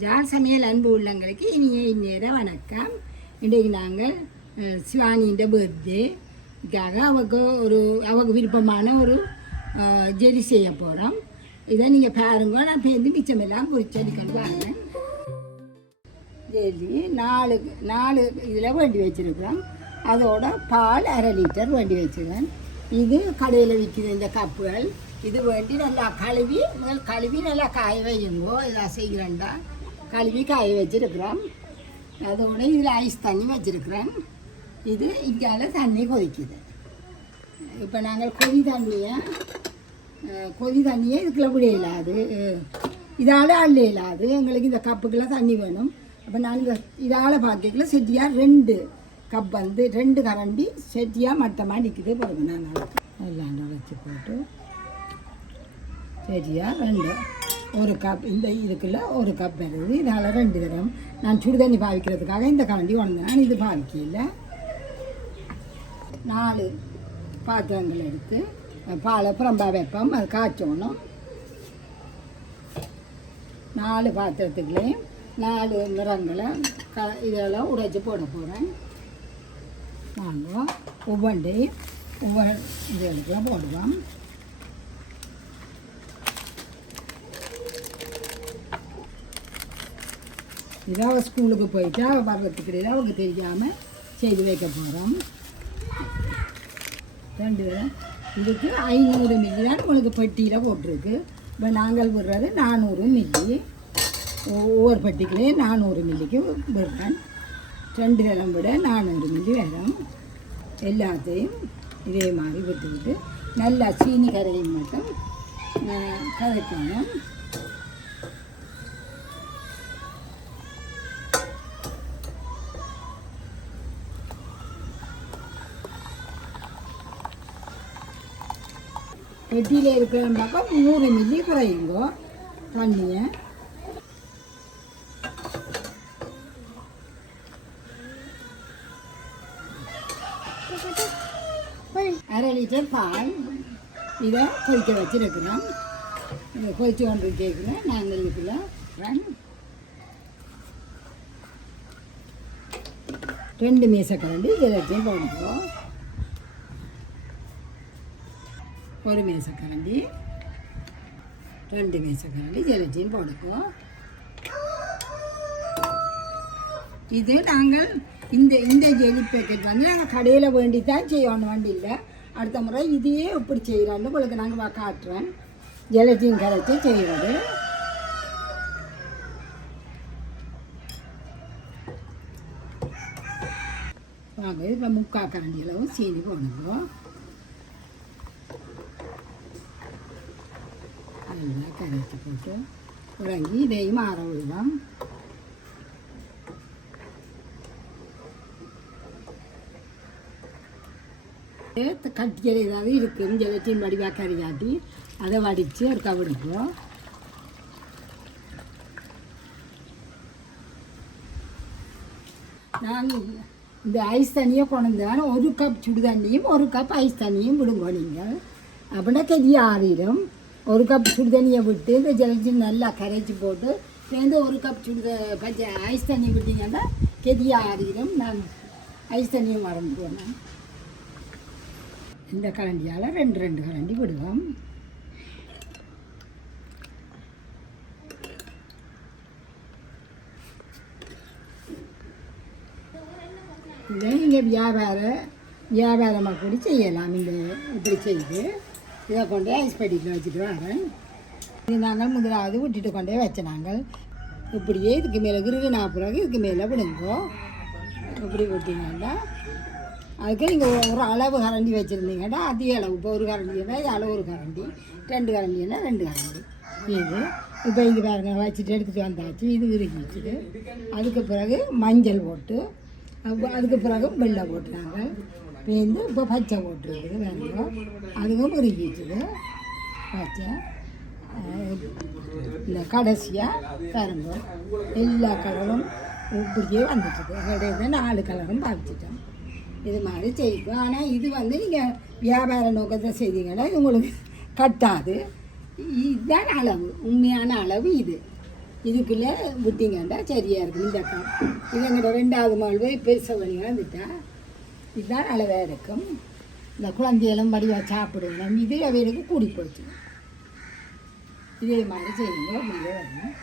John சமையல் அன்பு உள்ளங்களுக்கு இனிய இந்நேர வணக்கம். இன்றைக்கு நாங்கள் சிவானியின் பர்த்டேக்காக அவங்க விருப்பமான ஒரு ஜெலி செய்ய போகிறோம். இதை நீங்கள் பாருங்க. நான் பேருந்து மிச்சமெல்லாம் பொறிச்சடிக்கணும் வாங்க. ஜெல்லி நாலு இதில் வேண்டி வச்சுருக்கிறோம். அதோட பால் 1/2 லிட்டர் வேண்டி வச்சுருக்கேன். இது கடையில் விற்கிற இந்த கப்புகள். இது வேண்டி நல்லா கழுவி நல்லா காய வையுங்கோ. இதாக செய்கிறேன்டா கழுவி காய வச்சுருக்குறோம். அதோடு இதில் ஐஸ் தண்ணி வச்சுருக்குறேன். இது இங்கால தண்ணி கொதிக்குது. இப்போ நாங்கள் கொதி தண்ணியை இதுக்குள்ளே விட இல்லாது, இதால் அள்ள இல்லாது. எங்களுக்கு இந்த கப்புக்கெல்லாம் தண்ணி வேணும். அப்போ நாங்கள் இதால் பார்க்கல செட்டியாக 2 கப் 2 கரண்டி செட்டியாக மட்டமாக நிற்குது. போடுங்க நான் எல்லாம் வச்சு போட்டு செட்டியாக 1 கப் இந்த இதுக்குள்ளே 1 கப் வருது. இதால் 2 தரம் நான் சுடு தண்ணி பாவிக்கிறதுக்காக இந்த கரண்டி உணர்ந்தேன். இது பாவிக்கல 4 பாத்திரங்கள் எடுத்து பாலை புறம்பா வைப்போம். அது காய்ச்சணும். 4 பாத்திரத்துக்குள்ளேயும் 4 நிறங்களை இதெல்லாம் உடைச்சி போட போகிறேன். நாங்கள் ஒவ்வொரு இதுக்கெல்லாம் போடுவோம். இதாக ஸ்கூலுக்கு போயிட்டா வர்றதுக்கு அவங்க தெரியாமல் செய்து வைக்க போகிறோம். 2 இதுக்கு 500 மில்லி தான் உங்களுக்கு பெட்டியில் போட்டிருக்கு. இப்போ நாங்கள் விடுறது 400 மில்லி. ஒவ்வொரு பெட்டிக்குள்ளேயும் 400 மில்லிக்கு விடுறேன். 2 தரம் விட 400 மில்லி வரும். எல்லாத்தையும் இதே மாதிரி விட்டுவிட்டு நல்லா சீனி கரையும் மட்டும் கரைக்கணும். பெட்டியில் இருக்கிற பக்கம் 100 மில்லி குறையுங்கோ தண்ணியை. அரை லிட்டர் பால் இதை கொதிக்க வச்சுருக்கிறோம். இதை கொதித்து கொண்டு கேட்குறேன். நாங்கள் இதுக்குள்ள 2 மேசக்கரண்டி ஜலத்தையும் போடுவோம். 1 மேசக்கரண்டி 2 மேசக்கரண்டி ஜலத்தையும் போடுவோம். இது நாங்கள் இந்த ஜெலி பேக்கெட் நாங்கள் கடையில் வேண்டி தான் செய்யணும். வண்டி இல்லை. அடுத்த முறை இதையே எப்படி செய்கிறான்னு உங்களுக்கு நாங்கள் காட்டுறேன். ஜெலட்டின் கரைச்சி செய்கிறது. வாங்க இப்போ 3/4 கரண்டி அளவு சீனி போடுவோம். நல்லா கரைச்சி போட்டு உறங்கி இதையும் ஆற விடுவோம். கட்டிக்கிற ஏதாவது இருக்குது ஜெலட்டின் வடிவாக கறியாட்டி அதை வடித்து ஒரு கவடிப்போம். நாங்கள் இந்த ஐஸ் தண்ணியை கொண்டாந்து 1 கப் சுடு தண்ணியும் 1 கப் ஐஸ் தண்ணியும் விடுங்க. நீங்கள் அப்படின்னா கெதி ஆறிடும். 1 கப் சுடு தண்ணியை விட்டு இந்த ஜெலட்டின் நல்லா கரைச்சி போட்டு சேர்ந்து 1 கப் ஐஸ் தண்ணி விட்டிங்கன்னா கெதி ஆறிடும். நான் ஐஸ் தண்ணியும் மறந்துடுவேன். இந்த கரண்டியால் 2 கரண்டி விடுவோம். இதை நீங்கள் வியாபாரமாக கூட செய்யலாம். இந்த இப்படி செய்து இதை கொண்டே ஐஸ் பெட்டியில் வச்சுட்டு வரேன். இது நாங்கள் முதலாவது விட்டுட்டு கொண்டே வச்ச நாங்கள் இப்படியே இதுக்கு மேலே கிருகினா பிறகு இதுக்கு மேலே விடுங்கோ. இப்படி விட்டிங்கன்னா அதுக்கு நீங்கள் ஒரு அளவு கரண்டி வச்சுருந்தீங்கன்னா அதிக அளவு. இப்போ 1 கரண்டின்னா இது அளவு 1 கரண்டி, 2 கரண்டின்னா 2 கரண்டி. இது இப்போ இது பாருங்க வச்சுட்டு எடுத்துகிட்டு வந்தாச்சு. இது விருகிச்சுது. அதுக்கு பிறகு மஞ்சள் போட்டு அதுக்கு பிறகு வெள்ளை போட்டுறாங்க. பேருந்து இப்போ பச்சை போட்டுருக்குது. வேணுங்க அதுவும் விருகிச்சுது பச்சை. இந்த கடைசியாக பாருங்க எல்லா கலரும் இப்படியே வந்துட்டுது. இடையில 4 கலரும் பாவிச்சிட்டோம். இது மாதிரி செய்யும். ஆனால் இது நீங்கள் வியாபார நோக்கத்தை செய்தீங்கன்னா இது உங்களுக்கு கட்டாது. இதுதான் அளவு, உண்மையான அளவு இது. இதுக்குள்ளே விட்டிங்கண்டா சரியாக இருக்கும் இந்த கப். இது எங்களோட 2வது மாவு பெருச வழியாக வந்துட்டா இதுதான் அளவாக இருக்கும். இந்த குழந்தைகளும் வடிவாக சாப்பிடுவோம். இது அவைகளுக்கு கூடி போச்சு. இதே மாதிரி செய்யுங்க அப்படியே வரணும்.